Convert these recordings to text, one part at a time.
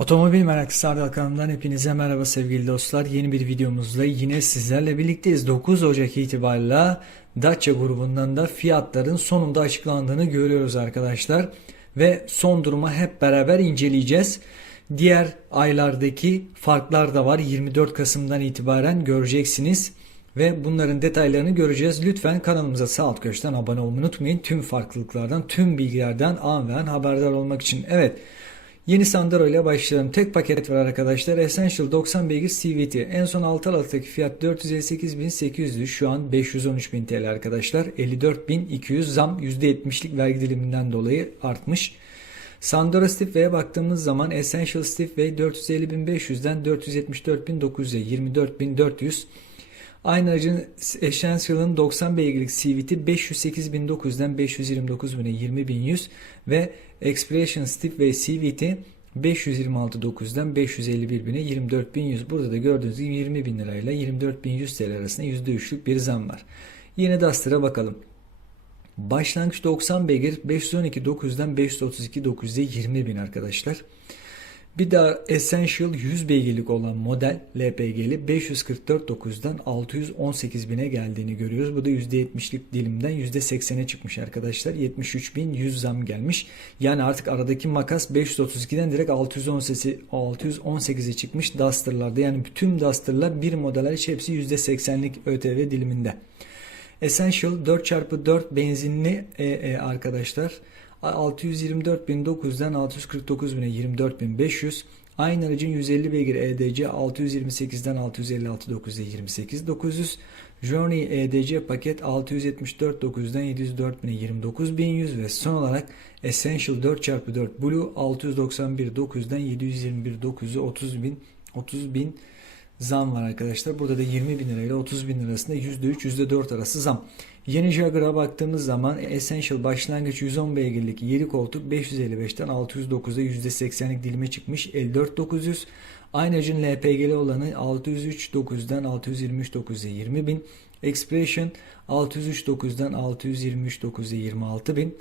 Otomobil meraklısı Ardal kanalımdan hepinize merhaba sevgili dostlar. Yeni bir videomuzla yine sizlerle birlikteyiz. 9 Ocak itibariyle Dacia grubundan da fiyatların sonunda açıklandığını görüyoruz arkadaşlar. Ve son durumu hep beraber inceleyeceğiz. Diğer aylardaki farklar da var. 24 Kasım'dan itibaren göreceksiniz. Ve bunların detaylarını göreceğiz. Lütfen kanalımıza sağ alt köşeden abone olmayı unutmayın. Tüm farklılıklardan, tüm bilgilerden an ve an haberdar olmak için. Evet. Yeni Sandero ile başlayalım. Tek paket var arkadaşlar. Essential 90 beygir CVT. En son 6 Aralık'taki fiyat 458.800'dü. Şu an 513.000 TL arkadaşlar. 54.200 zam %70'lik vergi diliminden dolayı artmış. Sandero Stiffway'e baktığımız zaman Essential Stiffway 450.500'den 474.900'e 24.400 Aynı aracın Essential'ın 90 beygirlik CVT 508.900'den 529.000'e 20.100 ve Expression Stiffway CVT 526.900'den 551.000'e 24.100. Burada da gördüğünüz gibi 20.000 lirayla 24.100 TL arasında %3'lük bir zam var. Yine Duster'a bakalım. Başlangıç 90 beygir 512.900'den 532.900'e 20.000 arkadaşlar. Bir daha Essential 100 beygirlik olan model LPG'li 544.9'dan 618.000'e geldiğini görüyoruz. Bu da %70'lik dilimden %80'e çıkmış arkadaşlar. 73.100 zam gelmiş. Yani artık aradaki makas 532'den direkt 618'e 618'e çıkmış Duster'larda. Yani bütün Duster'lar bir model hariç hepsi %80'lik ÖTV diliminde. Essential 4x4 benzinli EE arkadaşlar. 624.900'den 649.000'e 24.500. Aynı aracın 150 beygir EDC 628'den 656.900'e 28.900. Journey EDC paket 674.900'den 704.000'e 29.100 ve son olarak Essential 4x4 Blue 691.900'den 721.900'e 30.000 30.000 zam var arkadaşlar. Burada da 20 bin lirayla 30 bin lirasında %3 %4 arası zam. Yeni Jaguar'a baktığımız zaman Essential başlangıç 110 beygirlik 7 koltuk 555'ten 609'a %80'lik dilime çıkmış 54.900. Aynı aracın LPG'li olanı 603.9'dan 623.9'a 20 bin. Expression 603.9'dan 623.9'a 26 bin.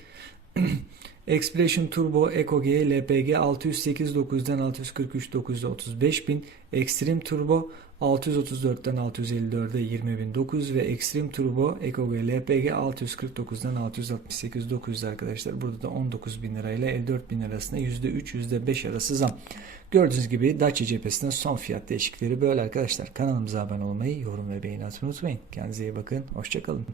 Expression Turbo Eco G LPG 608.9'dan 643.9'da 35 bin. Extreme Turbo 634'ten 654'e 20.900 ve Extreme Turbo Eco G LPG 649'dan 668.900 arkadaşlar. Burada da 19.000 lirayla 54.000 arasında %3 %5 arası zam. Gördüğünüz gibi Dacia cephesinden son fiyat değişiklikleri böyle arkadaşlar. Kanalımıza abone olmayı, yorum ve beğeni atmayı unutmayın. Kendinize iyi bakın. Hoşçakalın.